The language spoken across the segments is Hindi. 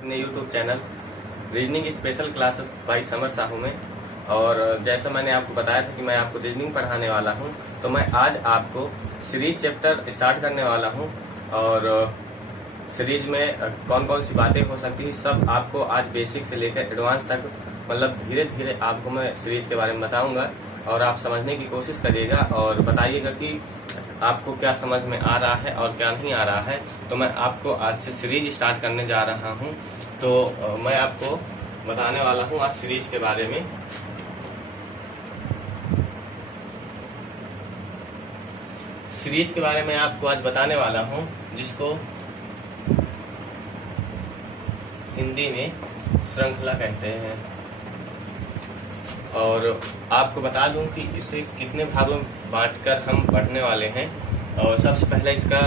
अपने YouTube channel reasoning special classes by summer Sahu में। और जैसा मैंने आपको बताया था कि मैं आपको रीजनिंग पढ़ाने वाला हूं, तो मैं आज आपको सीरीज चैप्टर स्टार्ट करने वाला हूं। और सीरीज में कौन कौन सी बातें हो सकती है सब आपको आज बेसिक से लेकर एडवांस तक मतलब धीरे धीरे आपको मैं सीरीज के बारे में बताऊंगा और आप समझने की कोशिश करिएगा और बताइएगा कि आपको क्या समझ में आ रहा है और क्या नहीं आ रहा है। तो मैं आपको आज से सीरीज स्टार्ट करने जा रहा हूं, तो मैं आपको बताने वाला हूं आज सीरीज के बारे में। सीरीज के बारे में आपको आज बताने वाला हूं, जिसको हिंदी में श्रृंखला कहते हैं। और आपको बता दूं कि इसे कितने भागों में बांटकर हम पढ़ने वाले हैं। और सबसे पहले इसका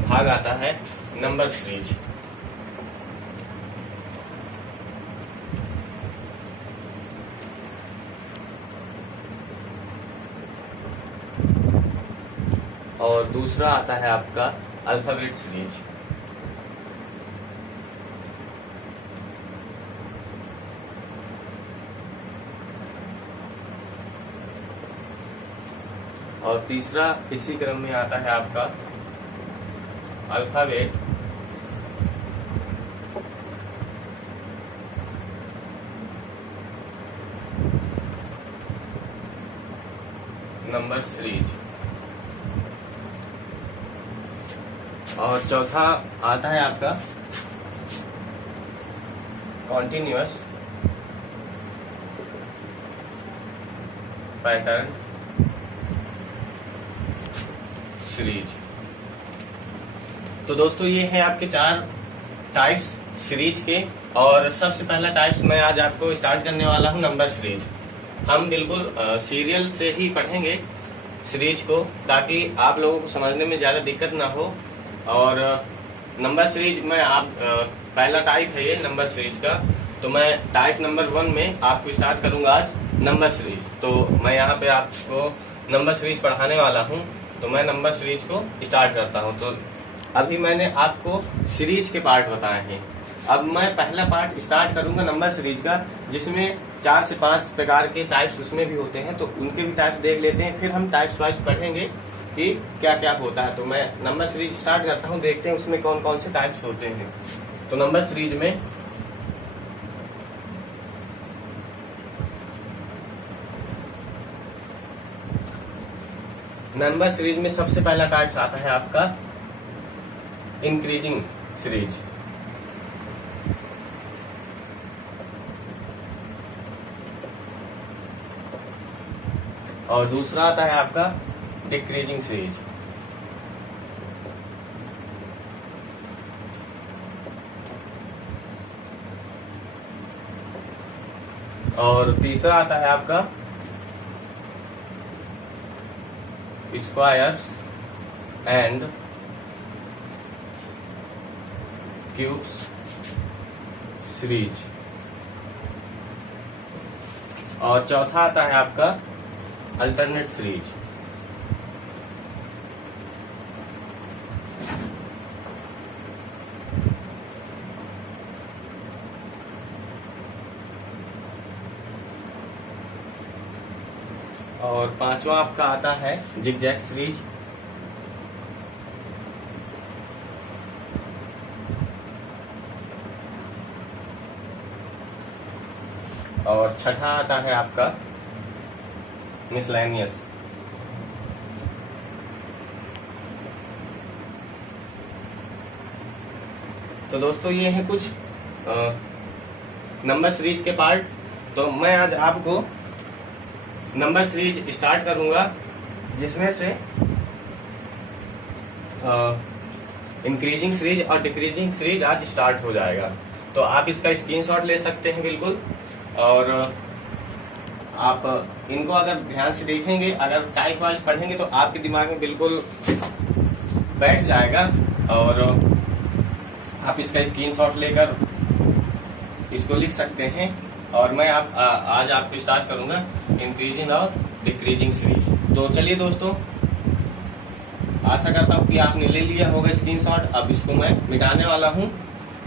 भाग आता है नंबर सीरीज। और दूसरा आता है आपका अल्फाबेट सीरीज। और तीसरा इसी क्रम में आता है आपका अल्फाबेट नंबर सीरीज। और चौथा आता है आपका कॉन्टिन्यूअस पैटर्न सीरीज। तो दोस्तों ये है आपके 4 टाइप्स सीरीज के। और सबसे पहला टाइप्स मैं आज आपको स्टार्ट करने वाला हूं नंबर सीरीज। हम बिल्कुल सीरियल से ही पढ़ेंगे सीरीज को, ताकि आप लोगों को समझने में ज्यादा दिक्कत ना हो। और नंबर सीरीज में आप पहला टाइप है ये नंबर सीरीज का, तो मैं टाइप नंबर 1 में आपको स्टार्ट करूंगा आज नंबर सीरीज। तो मैं यहाँ पे आपको नंबर सीरीज पढ़ाने वाला हूँ, तो मैं नंबर सीरीज को स्टार्ट करता हूँ। तो अभी मैंने आपको सीरीज के पार्ट बताए हैं, अब मैं पहला पार्ट स्टार्ट करूंगा नंबर सीरीज का, जिसमें 4 से 5 प्रकार के टाइप्स उसमें भी होते हैं। तो उनके भी टाइप्स देख लेते हैं, फिर हम टाइप्स वाइज पढ़ेंगे कि क्या क्या होता है। तो मैं नंबर सीरीज स्टार्ट करता हूँ, देखते हैं उसमें कौन कौन से टाइप्स होते हैं। तो नंबर सीरीज में सबसे पहला टाइप्स आता है आपका इंक्रीजिंग सीरीज। और दूसरा आता है आपका डिक्रीजिंग सीरीज। और तीसरा आता है आपका स्क्वायर्स एंड क्यूब्स सीरीज। और चौथा आता है आपका अल्टरनेट सीरीज। और पांचवा आपका आता है जिगजैग सीरीज। और छठा आता है आपका मिसलेनियस। तो दोस्तों ये है कुछ नंबर सीरीज के पार्ट। तो मैं आज आपको नंबर सीरीज स्टार्ट करूंगा, जिसमें से इंक्रीजिंग सीरीज और डिक्रीजिंग सीरीज आज स्टार्ट हो जाएगा। तो आप इसका स्क्रीनशॉट ले सकते हैं बिल्कुल। और आप इनको अगर ध्यान से देखेंगे, अगर टाइप वाइज पढ़ेंगे, तो आपके दिमाग में बिल्कुल बैठ जाएगा। और आप इसका स्क्रीनशॉट लेकर इसको लिख सकते हैं। और मैं आज आपको स्टार्ट करूंगा इंक्रीजिंग और डिक्रीजिंग सीरीज। तो चलिए दोस्तों, आशा करता हूं कि आपने ले लिया होगा स्क्रीनशॉट। अब इसको मैं मिटाने वाला हूं।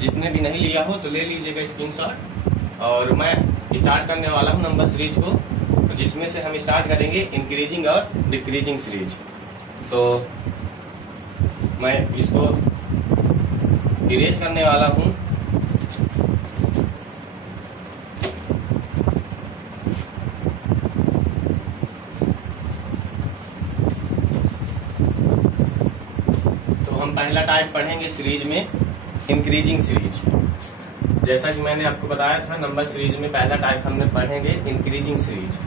जिसने भी नहीं लिया हो तो ले लीजिएगा स्क्रीनशॉट। और मैं स्टार्ट करने वाला हूँ नंबर सीरीज को, जिसमें से हम स्टार्ट करेंगे इंक्रीजिंग और डिक्रीजिंग सीरीज। तो मैं इसको इरेज करने वाला हूँ। तो हम पहला टाइप पढ़ेंगे सीरीज में इंक्रीजिंग सीरीज। जैसा कि मैंने आपको बताया था, नंबर सीरीज में पहला टाइप हमने पढ़ेंगे इंक्रीजिंग सीरीज।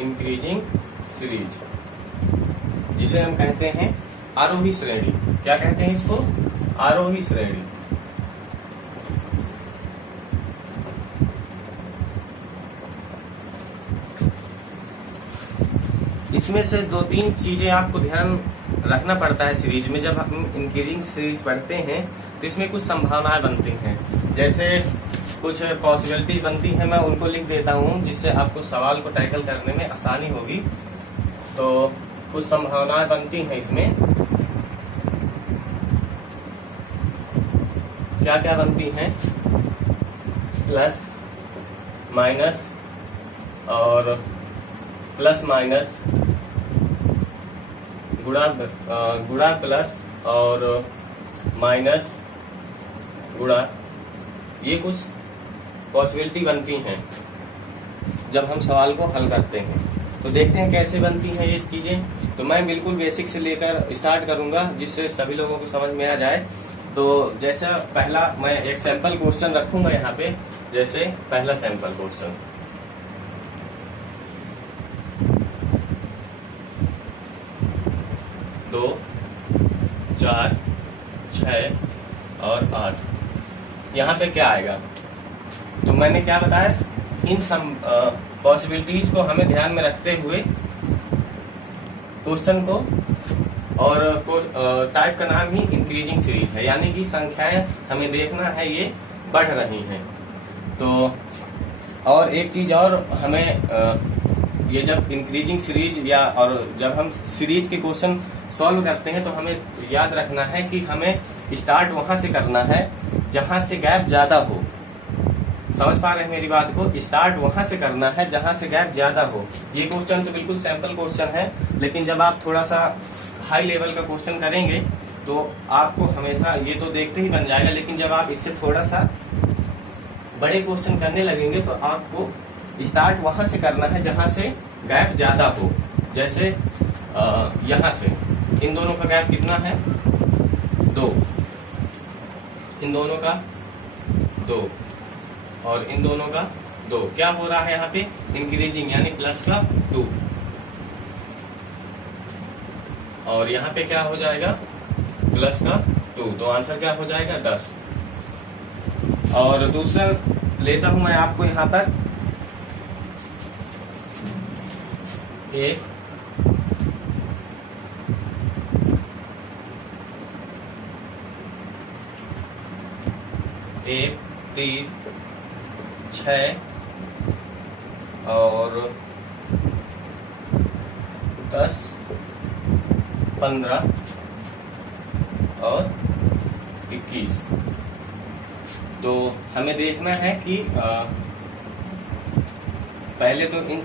इंक्रीजिंग सीरीज जिसे हम कहते हैं आरोही श्रेणी। क्या कहते हैं इसको? आरोही श्रेणी। इसमें से दो तीन चीजें आपको ध्यान रखना पड़ता है सीरीज में। जब हम इंक्रीजिंग सीरीज पढ़ते हैं तो इसमें कुछ संभावनाएं बनती हैं, जैसे कुछ पॉसिबिलिटीज बनती है। मैं उनको लिख देता हूं जिससे आपको सवाल को टैकल करने में आसानी होगी। तो कुछ संभावनाएं बनती हैं इसमें। क्या क्या बनती हैं? प्लस माइनस और प्लस माइनस, गुणा प्लस और माइनस गुणा, ये कुछ पॉसिबिलिटी बनती हैं जब हम सवाल को हल करते हैं। तो देखते हैं कैसे बनती हैं ये चीजें। तो मैं बिल्कुल बेसिक से लेकर स्टार्ट करूंगा जिससे सभी लोगों को समझ में आ जाए। तो जैसा पहला मैं एक सैंपल क्वेश्चन रखूंगा यहाँ पे। जैसे पहला सैंपल क्वेश्चन, 2, 4, 6 और 8। यहाँ पे क्या आएगा? तो मैंने क्या बताया, इन सम पॉसिबिलिटीज को हमें ध्यान में रखते हुए क्वेश्चन को, और टाइप का नाम ही इंक्रीजिंग सीरीज है, यानी कि संख्याएं हमें देखना है ये बढ़ रही हैं। तो और एक चीज और हमें ये जब इंक्रीजिंग सीरीज या और जब हम सीरीज के क्वेश्चन सॉल्व करते हैं तो हमें याद रखना है कि हमें स्टार्ट वहां से करना है जहां से गैप ज्यादा हो। समझ पा रहे हैं मेरी बात को? स्टार्ट वहां से करना है जहां से गैप ज्यादा हो। ये क्वेश्चन तो बिल्कुल सैंपल क्वेश्चन है, लेकिन जब आप थोड़ा सा हाई लेवल का क्वेश्चन करेंगे तो आपको हमेशा ये तो देखते ही बन जाएगा, लेकिन जब आप इससे थोड़ा सा बड़े क्वेश्चन करने लगेंगे तो आपको स्टार्ट वहां से करना है जहां से गैप ज्यादा हो। जैसे यहां से इन दोनों का गैप कितना है? 2। इन दोनों का 2 और इन दोनों का 2। क्या हो रहा है यहाँ पे? इंक्रीजिंग, यानी प्लस का 2। और यहाँ पे क्या हो जाएगा? प्लस का 2। तो आंसर क्या हो जाएगा? 10। और दूसरा लेता हूं मैं आपको यहाँ पर 1, 3, 6 और 10, 15 और 21। तो हमें देखना है कि पहले तो इन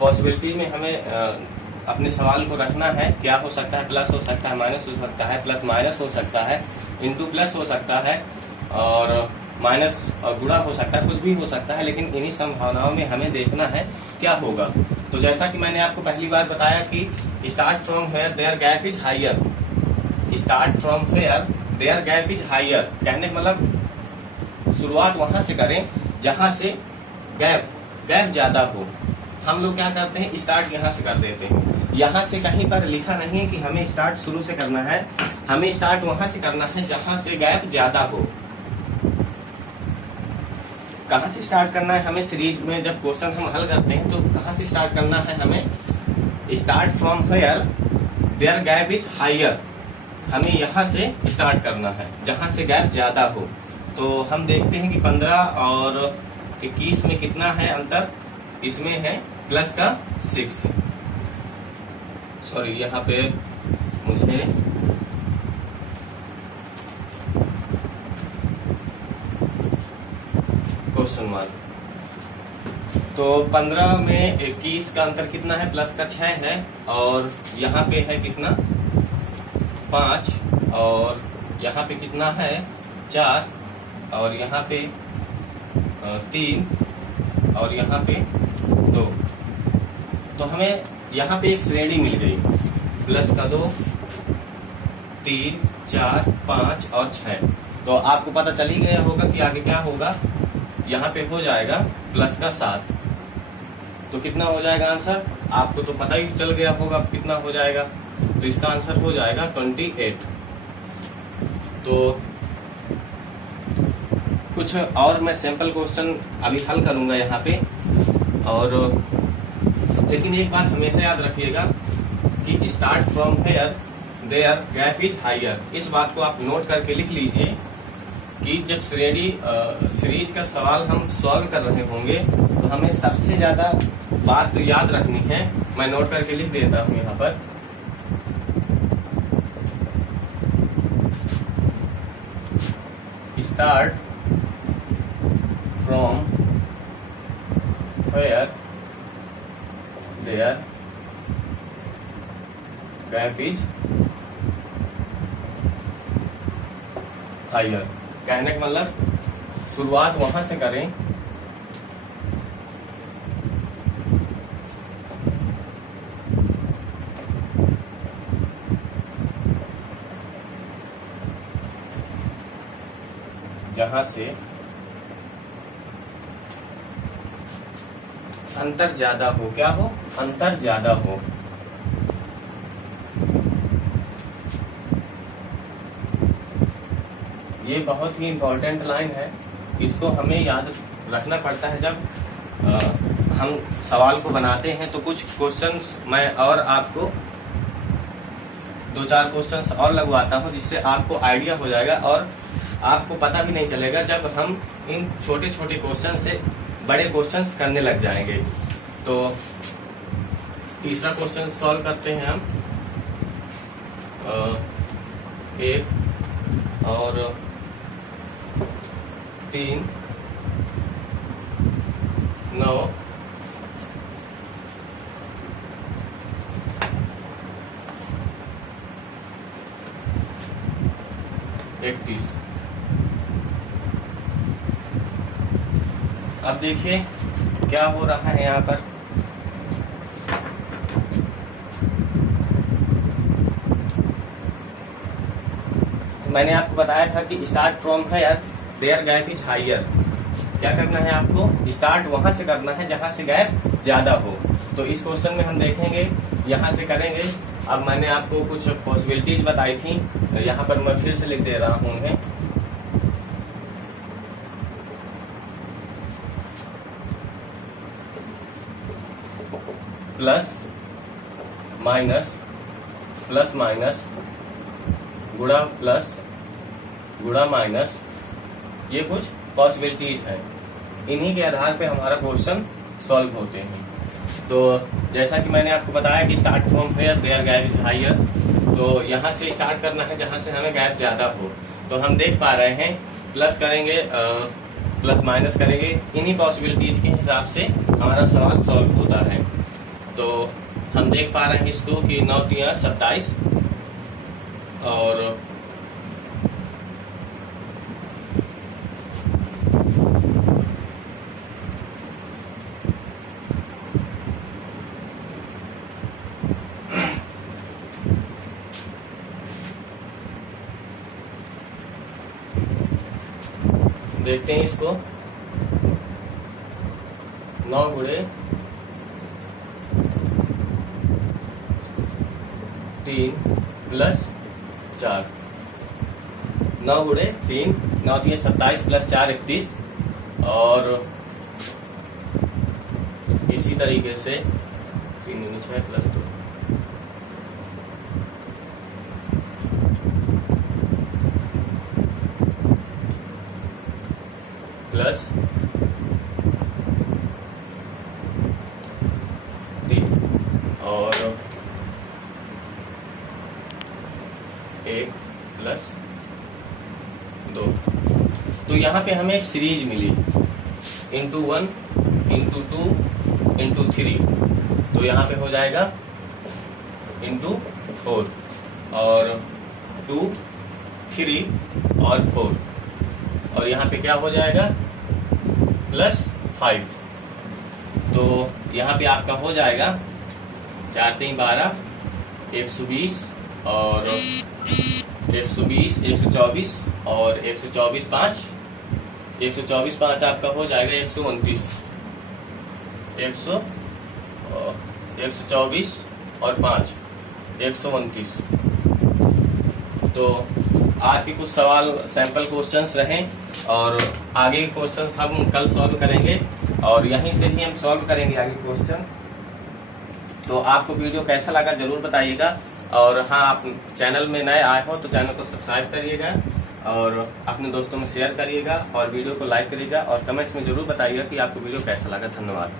पॉसिबिलिटी में हमें अपने सवाल को रखना है। क्या हो सकता है? प्लस हो सकता है, माइनस हो सकता है, प्लस माइनस हो सकता है, इंटू प्लस हो सकता है, और माइनस और गुणा हो सकता है, कुछ भी हो सकता है। लेकिन इन्हीं संभावनाओं में हमें देखना है क्या होगा। तो जैसा कि मैंने आपको पहली बार बताया कि start from where their gap is higher. Start from where their gap is higher कहने का मतलब शुरुआत वहां से करें जहां से गैप ज्यादा हो। हम लोग क्या करते हैं? स्टार्ट यहां से कर देते हैं। यहां से कहीं पर लिखा नहीं है कि हमें स्टार्ट शुरू से करना है, हमें स्टार्ट वहां से करना है जहां से गैप ज्यादा हो। कहां से स्टार्ट करना है हमें? सीरीज में जब क्वेश्चन हम हल करते हैं तो कहां से स्टार्ट करना है हमें? Start from where their gap is higher. हमें यहां से स्टार्ट करना है जहां से गैप ज्यादा हो। तो हम देखते हैं कि 15 और 21 में कितना है अंतर? इसमें है प्लस का 6। सॉरी, यहाँ पे मुझे क्वेश्चन मार्क। तो 15 में 21 का अंतर कितना है? प्लस का 6 है, और यहाँ पे है कितना? 5, और यहाँ पे कितना है? 4, और यहाँ पे 3, और यहाँ पे 2। तो हमें यहाँ पे एक श्रेणी मिल गई, प्लस का 2, 3, 4, 5 और 6। तो आपको पता चल ही गया होगा कि आगे क्या होगा। यहाँ पे हो जाएगा प्लस का 7। तो कितना हो जाएगा आंसर? आपको तो पता ही चल गया होगा कितना हो जाएगा। तो इसका आंसर हो जाएगा 28। तो कुछ और मैं सैंपल क्वेश्चन अभी हल करूंगा यहाँ पे। और लेकिन एक बात हमेशा याद रखिएगा कि start from here their gap is higher. इस बात को आप नोट करके लिख लीजिए कि जब सीरीज का सवाल हम सॉल्व कर रहे होंगे तो हमें सबसे ज्यादा बात तो याद रखनी है। मैं नोट करके लिख देता हूं यहाँ पर। Start from where their gap is higher. कहने का मतलब शुरुआत वहां से करें जहां से अंतर ज्यादा हो। क्या हो? अंतर ज्यादा हो। ये बहुत ही इंपॉर्टेंट लाइन है, इसको हमें याद रखना पड़ता है जब हम सवाल को बनाते हैं। तो कुछ क्वेश्चंस मैं और आपको 2-4 क्वेश्चंस और लगवाता हूं जिससे आपको आइडिया हो जाएगा और आपको पता भी नहीं चलेगा जब हम इन छोटे छोटे क्वेश्चन से बड़े क्वेश्चंस करने लग जाएंगे। तो तीसरा क्वेश्चन सॉल्व करते हैं हम। 1 और 3, 9, 31। अब देखिए क्या हो रहा है यहाँ पर। मैंने आपको बताया था कि start from here their gap is higher. क्या करना है आपको? स्टार्ट वहां से करना है जहां से गैप ज्यादा हो। तो इस क्वेश्चन में हम देखेंगे, यहां से करेंगे। अब मैंने आपको कुछ पॉसिबिलिटीज बताई थी, यहाँ पर मैं फिर से लिख दे रहा हूँ उन्हें। प्लस माइनस, प्लस माइनस, गुणा प्लस, गुणा माइनस, ये कुछ पॉसिबिलिटीज हैं। इन्हीं के आधार पे हमारा क्वेश्चन सॉल्व होते हैं। तो जैसा कि मैंने आपको बताया कि start from here their gap is higher. तो यहाँ से स्टार्ट करना है जहाँ से हमें गैप ज्यादा हो। तो हम देख पा रहे हैं प्लस करेंगे, प्लस माइनस करेंगे, इन्हीं पॉसिबिलिटीज के हिसाब से हमारा सवाल सॉल्व होता है। तो हम देख पा रहे हैं इसको कि 9 3 27 और देखते हैं इसको। 9 गुणे 3 प्लस 4, 9 गुणे 3, 9 3 27 प्लस 4 31, और इसी तरीके से 3 गुणे 6 प्लस 2, प्लस 3, और 1 प्लस 2। तो यहाँ पे हमें सीरीज मिली इंटू 1 इंटू 2 इंटू 3, तो यहाँ पे हो जाएगा इंटू 4 और 2 3 और 4, और यहाँ पे क्या हो जाएगा प्लस 5। तो यहाँ पे आपका हो जाएगा 4 3 12 120 और 120 124 और 124 5 124 5 आपका हो जाएगा 129 124 और 5 129। तो आज के कुछ सवाल सैंपल क्वेश्चंस रहे और आगे के क्वेश्चंस हम कल सॉल्व करेंगे और यहीं से ही हम सॉल्व करेंगे आगे क्वेश्चन। तो आपको वीडियो कैसा लगा जरूर बताइएगा, और हाँ, आप चैनल में नए आए हो तो चैनल को सब्सक्राइब करिएगा और अपने दोस्तों में शेयर करिएगा और वीडियो को लाइक करिएगा और कमेंट्स में जरूर बताइएगा कि आपको वीडियो कैसा लगा। धन्यवाद।